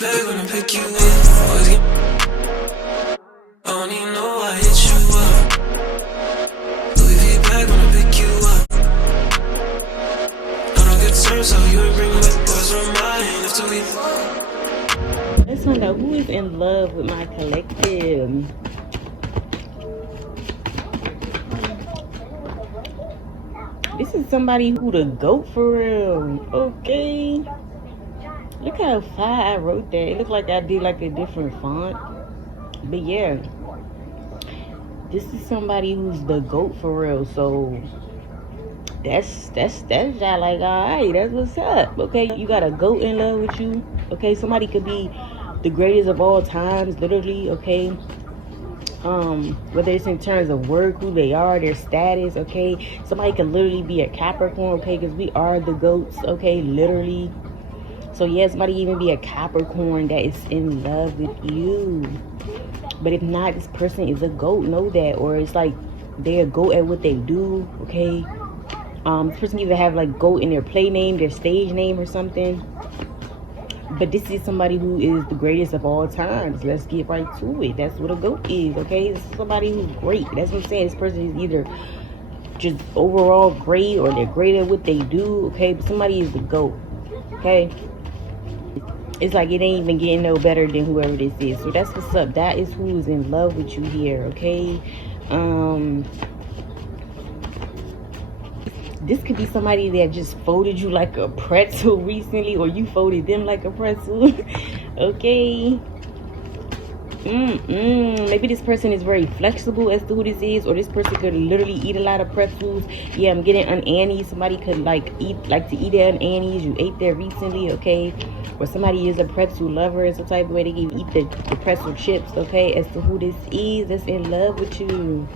Back when I pick you up, always get. I don't even know I hit you up. Louis V back when I pick you up. I don't get terms, so you ain't bring back boys from mine after we. Let's find out who is in love with my collective. This is somebody who the GOAT for real. Okay. Look how far I wrote that. It looked like I did like a different font. But yeah. This is somebody who's the GOAT for real. So that's y'all like, alright, that's what's up. Okay, you got a GOAT in love with you. Okay, somebody could be the greatest of all times, literally, okay. Whether it's in terms of work, who they are, their status, okay. Somebody could literally be a Capricorn, okay, because we are the GOATs, okay, literally. So yeah, somebody even be a Capricorn that is in love with you. But if not, this person is a GOAT, know that. Or it's like they're a GOAT at what they do, okay. This person either have like GOAT in their play name, their stage name or something. But this is somebody who is the greatest of all times. Let's get right to it. That's what a GOAT is, okay? This is somebody who's great. That's what I'm saying. This person is either just overall great or they're great at what they do, okay? But somebody is the GOAT, okay? It's like it ain't even getting no better than whoever this is. So that's what's up. That is who is in love with you here, okay? This could be somebody that just folded you like a pretzel recently, or you folded them like a pretzel. Okay. Maybe this person is very flexible as to who this is, or this person could literally eat a lot of pretzels. Yeah, I'm getting unannies. Somebody could like to eat their unannies. You ate there recently, okay? Or somebody is a pretzel lover. It's the type of way they can eat the pretzel chips, okay? As to who this is that's in love with you.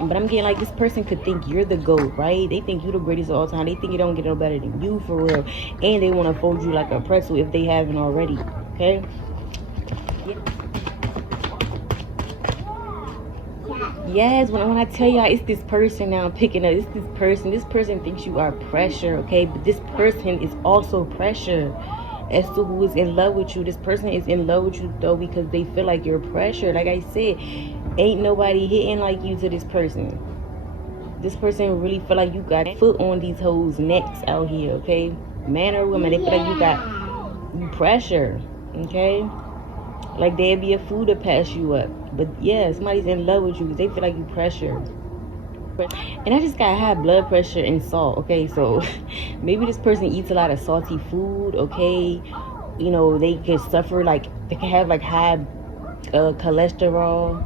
But I'm getting like this person could think you're the GOAT, right? They think you're the greatest of all time. They think you don't get no better than you for real. And they want to fold you like a pretzel if they haven't already, okay? Yes, when I tell y'all it's this person now I'm picking up. It's this person. This person thinks you are pressure, okay? But this person is also pressure as to who is in love with you. This person is in love with you though because they feel like you're pressure. Like I said, ain't nobody hitting like you to this person. This person really feel like you got foot on these hoes' necks out here, okay? Man or woman, they feel like you got pressure, okay? Like they'd be a fool to pass you up. But yeah, somebody's in love with you because they feel like you pressure. And I just got high blood pressure and salt, okay? So maybe this person eats a lot of salty food, okay? You know, they could suffer like, they can have like high cholesterol,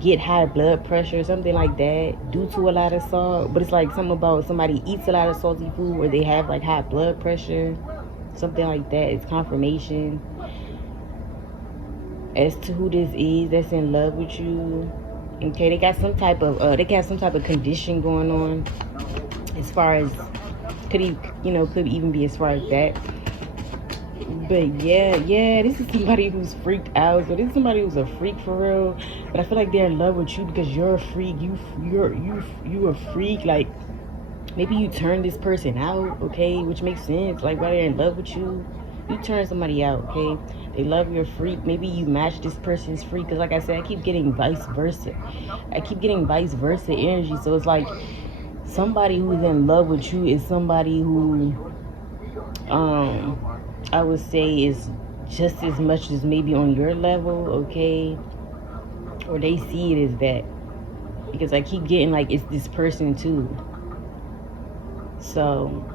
get high blood pressure, something like that due to a lot of salt. But it's like something about somebody eats a lot of salty food or they have like high blood pressure, something like that. It's confirmation as to who this is that's in love with you. Okay, they got some type of condition going on, as far as could even be as far as that. But yeah, this is somebody who's freaked out. So this is somebody who's a freak for real. But I feel like they're in love with you because you're a freak. You a freak. Like maybe you turn this person out, okay, which makes sense. Like why they're in love with you. You turn somebody out, okay? They love your freak. Maybe you match this person's freak. Because like I said, I keep getting vice versa. I keep getting vice versa energy. So it's like somebody who's in love with you is somebody who I would say is just as much as maybe on your level, okay? Or they see it as that. Because I keep getting like it's this person too. So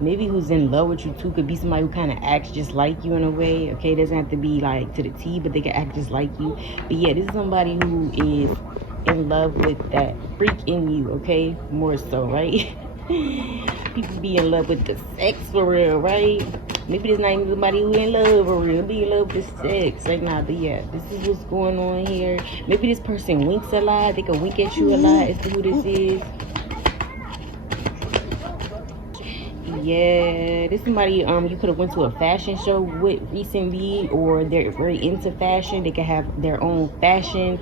maybe who's in love with you too could be somebody who kind of acts just like you in a way, okay? Doesn't have to be like to the T, but they can act just like you. But yeah, this is somebody who is in love with that freak in you, okay? More so, right? People be in love with the sex for real, right? Maybe there's not even somebody who in love for real. Be in love with the sex. Like, nah, but yeah, this is what's going on here. Maybe this person winks a lot. They can wink at you a lot as to who this is. Yeah, this is somebody you could have went to a fashion show with recently, or they're very into fashion. They can have their own fashion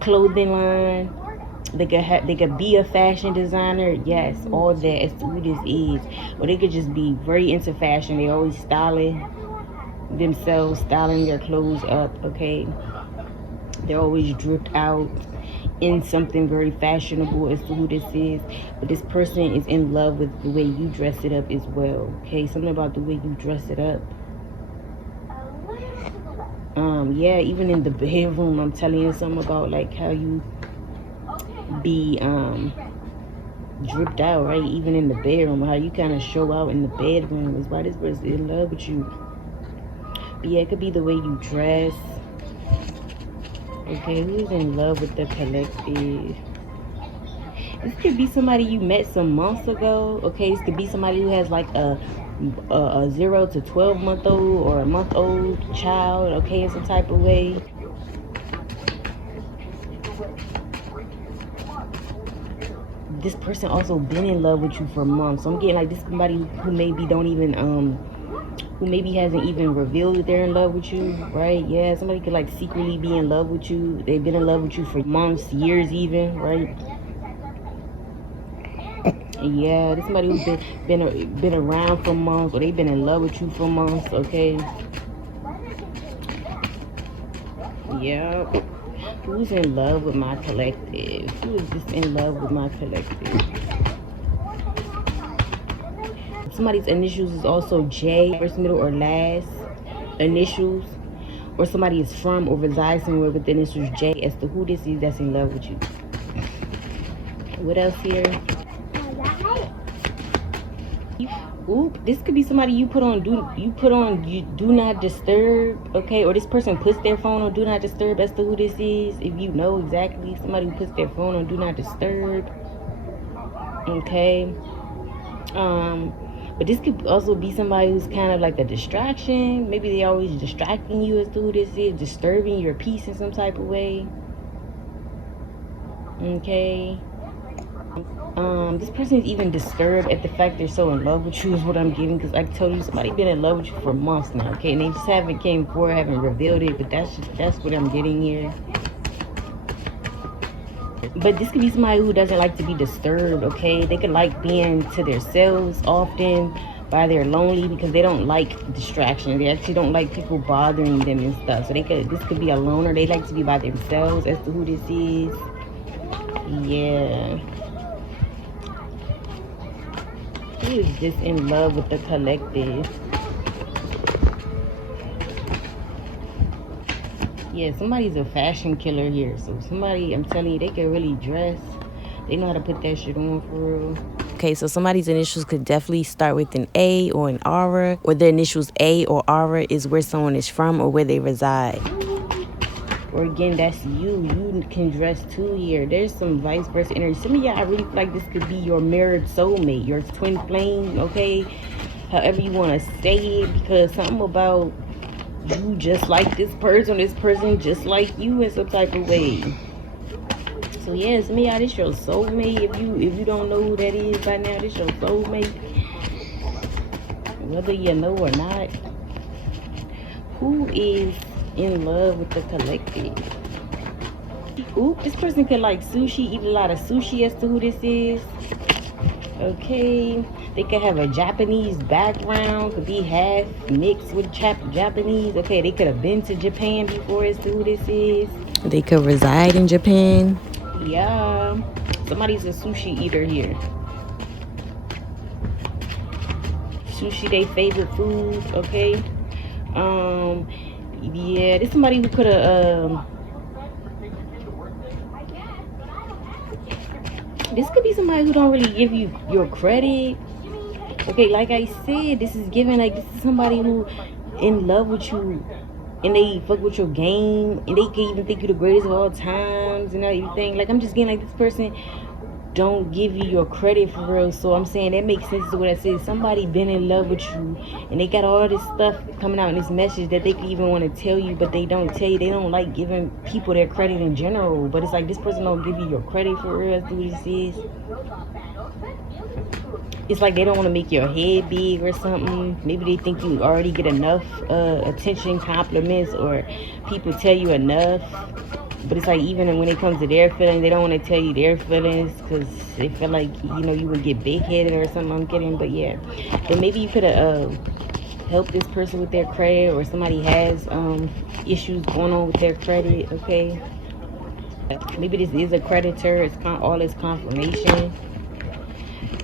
clothing line. They could be a fashion designer, yes, all that as to who this is. Or they could just be very into fashion. They always styling themselves, styling their clothes up, okay? They're always dripped out in something very fashionable as to who this is. But this person is in love with the way you dress it up as well, okay? Something about the way you dress it up. Yeah, even in the bedroom, I'm telling you something about like how you be dripped out, right? Even in the bedroom, how you kind of show out in the bedroom is why this person is in love with you. But yeah, it could be the way you dress. Okay, who's in love with the collective? This could be somebody you met some months ago. Okay, this could be somebody who has like a 0 to 12-month-old or a month-old child, okay, in some type of way. This person also been in love with you for months. So I'm getting like this somebody who maybe don't even who maybe hasn't even revealed that they're in love with you, right? Yeah, somebody could like secretly be in love with you. They've been in love with you for months, years even, right? Yeah, this somebody who's been around for months, or they've been in love with you for months, okay? Yeah. Who's in love with my collective? Who is just in love with my collective? Somebody's initials is also J, first, middle, or last initials. Or somebody is from or resides somewhere with the initials J as to who this is that's in love with you. What else here? Oop, this could be somebody you put on do not disturb, okay? Or this person puts their phone on do not disturb as to who this is. If you know exactly, somebody who puts their phone on do not disturb, okay? But this could also be somebody who's kind of like a distraction. Maybe they always distracting you as to who this is, disturbing your peace in some type of way, okay? This person is even disturbed at the fact they're so in love with you is what I'm getting, because I told you somebody been in love with you for months now, okay? And they just haven't came forward, haven't revealed it, but that's what I'm getting here. But this could be somebody who doesn't like to be disturbed, okay? They could like being to themselves often while they're lonely because they don't like distractions. They actually don't like people bothering them and stuff. So this could be a loner. They like to be by themselves as to who this is. Yeah. Who is just in love with the collective? Yeah, somebody's a fashion killer here. So somebody, I'm telling you, they can really dress. They know how to put that shit on for real. Okay, so somebody's initials could definitely start with an A or an aura, or their initials A or aura is where someone is from or where they reside. Or again, that's you. You can dress too here. There's some vice versa energy. Some of y'all, I really feel like this could be your mirrored soulmate, your twin flame, okay? However you want to say it, because something about you just like this person just like you in some type of way. So yeah, some of y'all, this your soulmate. If you don't know who that is by now, this your soulmate. Whether you know or not. Who is in love with the collective? Oop, this person could like sushi, eat a lot of sushi as to who this is. Okay, they could have a Japanese background, could be half mixed with Japanese. Okay, they could have been to Japan before as to who this is. They could reside in Japan. Yeah, somebody's a sushi eater here. Sushi, their favorite food, okay? Yeah, this somebody who could have, this could be somebody who don't really give you your credit. Okay, like I said, this is giving, like, this is somebody who in love with you and they fuck with your game and they can even think you the greatest of all times and everything. Like, I'm just getting like this person don't give you your credit for real. So I'm saying that makes sense to what I said. Somebody been in love with you and they got all this stuff coming out in this message that they could even want to tell you, but they don't tell you. They don't like giving people their credit in general, but it's like this person don't give you your credit for real. That's what this is. It's like they don't want to make your head big or something. Maybe they think you already get enough attention, compliments, or people tell you enough. But it's like, even when it comes to their feelings, they don't want to tell you their feelings because they feel like, you would get big-headed or something. I'm kidding. But yeah, then maybe you could have helped this person with their credit, or somebody has issues going on with their credit. Okay, maybe this is a creditor. It's all this confirmation.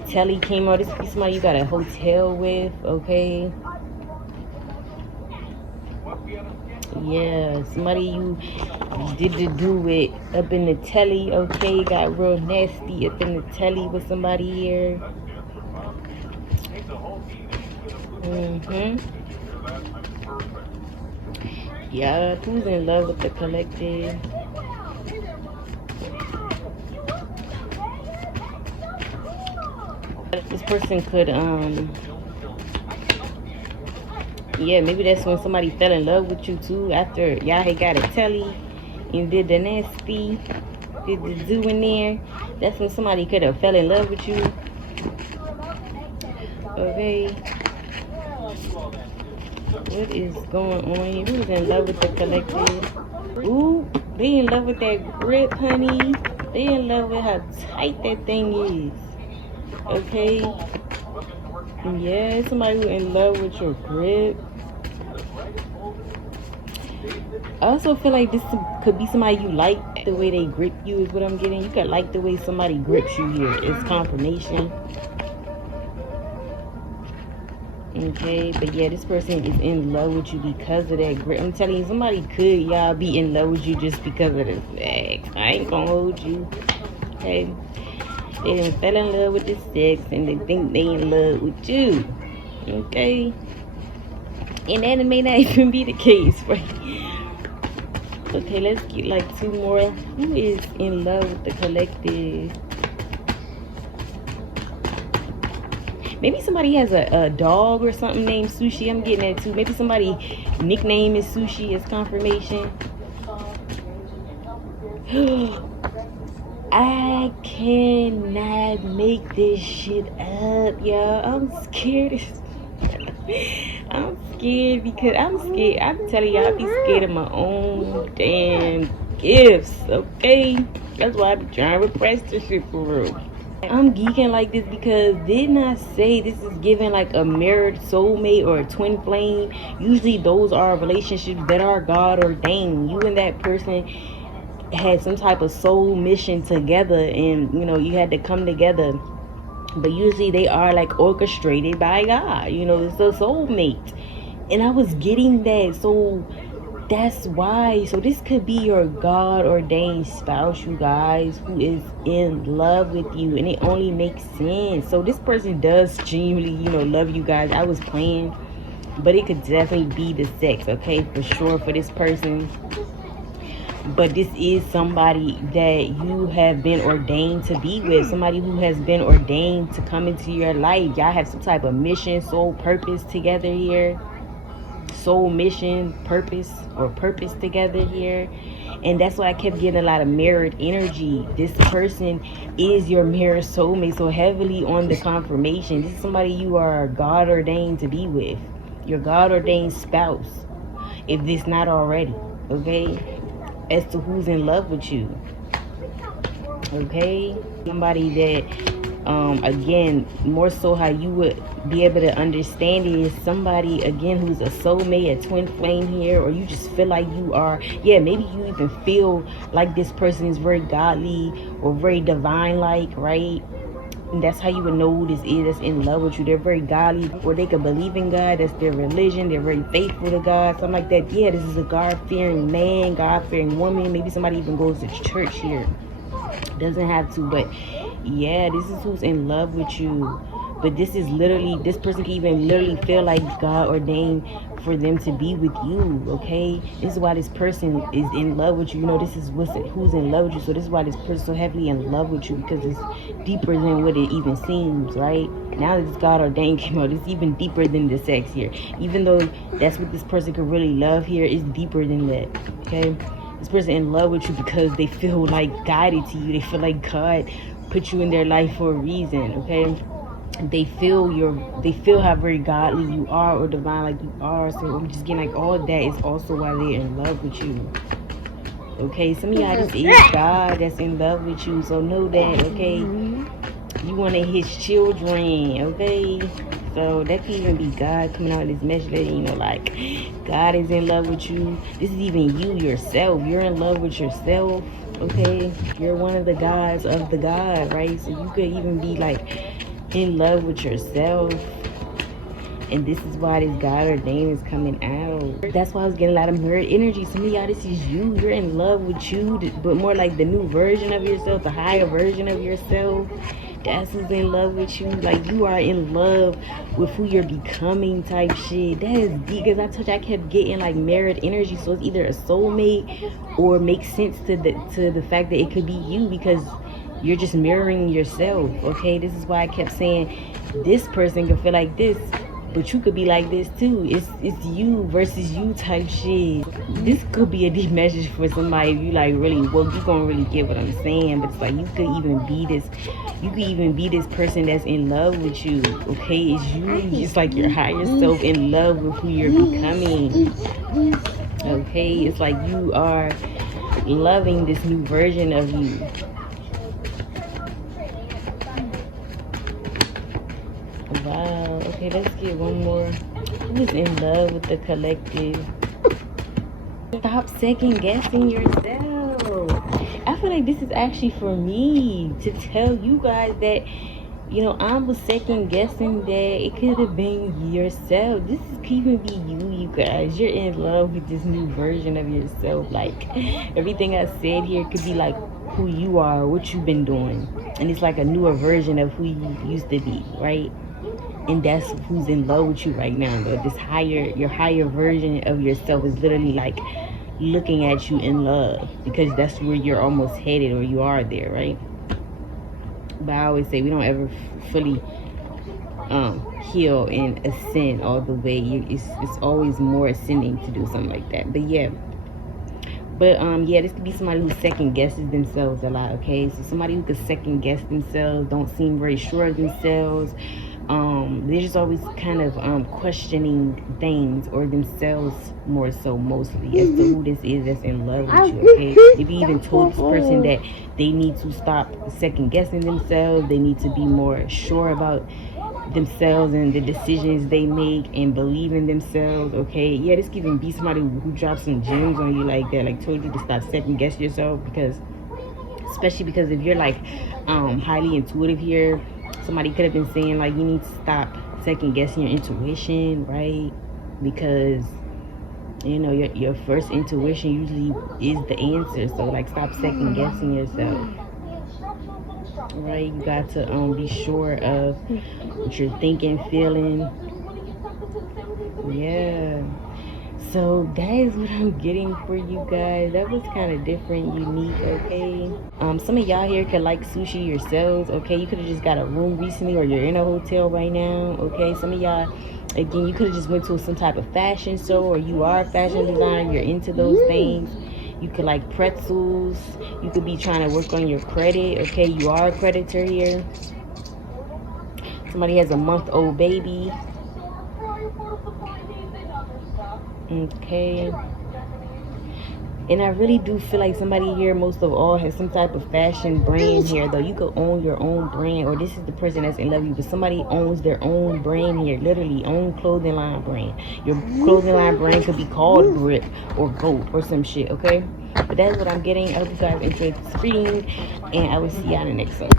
Telly came out. This is somebody you got a hotel with. Okay, yeah, somebody you did to do with up in the telly. Okay, got real nasty up in the telly with somebody here. Yeah, who's in love with the collective? This person could yeah, maybe that's when somebody fell in love with you too, after y'all had got a telly and did the nasty, did the do in there. That's when somebody could have fell in love with you. Okay, what is going on here? Who's in love with the collective? Ooh, they in love with that grip, honey. They in love with how tight that thing is. Okay, yeah, somebody who in love with your grip. I also feel like this could be somebody you like the way they grip you, is what I'm getting. You could like the way somebody grips you here. It's confirmation. Okay, but yeah, this person is in love with you because of that grip. I'm telling you, somebody could, y'all, be in love with you just because of the sex. I ain't gonna hold you. Okay, they done fell in love with the sex and they think they in love with you. Okay, and that may not even be the case, right? Okay, let's get like two more. Who is in love with the collective? Maybe somebody has a dog or something named Sushi. I'm getting that too. Maybe somebody nickname is Sushi as confirmation. I cannot make this shit up, y'all. I'm scared. I'm scared because I'm scared. I'm telling y'all, I be scared of my own damn gifts, okay? That's why I be trying to repress this shit for real. I'm geeking like this because didn't I say this is giving like a married soulmate or a twin flame? Usually those are relationships that are God ordained. You and that person had some type of soul mission together, and you had to come together. But usually they are like orchestrated by God. It's a soulmate. And I was getting that. So that's why. So this could be your God ordained spouse, you guys, who is in love with you. And it only makes sense. So this person does genuinely, love you guys. I was playing. But it could definitely be the sex, okay? For sure, for this person. But this is somebody that you have been ordained to be with, somebody who has been ordained to come into your life. Y'all have some type of mission, soul purpose together here. Soul mission, purpose, or purpose together here. And that's why I kept getting a lot of mirrored energy. This person is your mirror soulmate, so heavily on the confirmation. This is somebody you are God ordained to be with, your God ordained spouse, if this not already, okay? As to who's in love with you, okay? Somebody that again, more so how you would be able to understand it is somebody, again, who's a soulmate, a twin flame here, or you just feel like you are, yeah, maybe you even feel like this person is very godly or very divine like, right? And that's how you would know who this is that's in love with you. They're very godly, or they could believe in God. That's their religion. They're very faithful to God, something like that. Yeah, this is a God-fearing man, God-fearing woman. Maybe somebody even goes to church here. Doesn't have to, but yeah, this is who's in love with you. But this is literally, this person can even literally feel like God ordained for them to be with you, okay? This is why this person is in love with you. This is who's in love with you. So this is why this person is so heavily in love with you, because it's deeper than what it even seems, right? Now that this God ordained came out, it's even deeper than the sex here. Even though that's what this person could really love here, it's deeper than that, okay? This person in love with you because they feel like guided to you. They feel like God put you in their life for a reason, okay? They feel how very godly you are, or divine like you are. So I'm just getting like all that is also why they're in love with you. Okay, some of y'all, this is God that's in love with you. So know that, okay? You one of his children, okay? So that could even be God coming out in this message, letting you know, like, God is in love with you. This is even you yourself. You're in love with yourself, okay? You're one of the gods of the God, right? So you could even be like in love with yourself. And this is why this God ordained is coming out. That's why I was getting a lot of mirror energy. Some of y'all, this is you. You're in love with you, but more like the new version of yourself, the higher version of yourself. That's who's in love with you. Like, you are in love with who you're becoming type shit. That is deep, because I told you I kept getting like mirrored energy. So it's either a soulmate or makes sense to the fact that it could be you, because you're just mirroring yourself. Okay, this is why I kept saying this person can feel like this, but you could be like this too. It's you versus you type shit. This could be a deep message for somebody if you like really, well, you gonna really get what I'm saying. But it's like you could even be this. You could even be this person that's in love with you. Okay, it's you. It's like your higher self in love with who you're becoming. Okay, it's like you are loving this new version of you. Wow. Okay, let's get one more. Who's in love with the collective? Stop second guessing yourself. I feel like this is actually for me to tell you guys that, you know, I was second guessing that it could have been yourself. This could even be you guys. You're in love with this new version of yourself. Like, everything I said here could be like who you are, what you've been doing. And it's like a newer version of who you used to be, right? And that's who's in love with you right now, though. Your higher version of yourself is literally like looking at you in love, because that's where you're almost headed, or you are there, right? But I always say we don't ever fully heal and ascend all the way. It's always more ascending to do something like that. But yeah. Yeah, this could be somebody who second guesses themselves a lot, okay? So somebody who could second guess themselves, don't seem very sure of themselves. They're just always kind of questioning things or themselves more so, mostly, as to who this is that's in love with you, okay? Maybe even told this person that they need to stop second guessing themselves. They need to be more sure about themselves and the decisions they make, and believe in themselves, okay? Yeah, this could even be somebody who drops some gems on you like that, like told you to stop second guess yourself, because especially because if you're like highly intuitive here, somebody could have been saying like you need to stop second guessing your intuition, right? Because you know your first intuition usually is the answer. So like, stop second guessing yourself, right? You got to be sure of what you're thinking, feeling. Yeah. So that is what I'm getting for you guys. That was kind of different, unique, okay? Some of y'all here could like sushi yourselves, okay? You could have just got a room recently, or you're in a hotel right now, okay? Some of y'all, again, you could have just went to some type of fashion show, or you are a fashion designer, you're into those things. You could like pretzels. You could be trying to work on your credit, okay? You are a creditor here. Somebody has a month-old baby. Okay. And I really do feel like somebody here, most of all, has some type of fashion brand here, though. You could own your own brand, or this is the person that's in love with you, but somebody owns their own brand here, literally own clothing line brand. Your clothing line brand could be called Grip or Goat or some shit, okay? But that's what I'm getting. I hope you guys enjoyed this reading, and I will see y'all in the next one.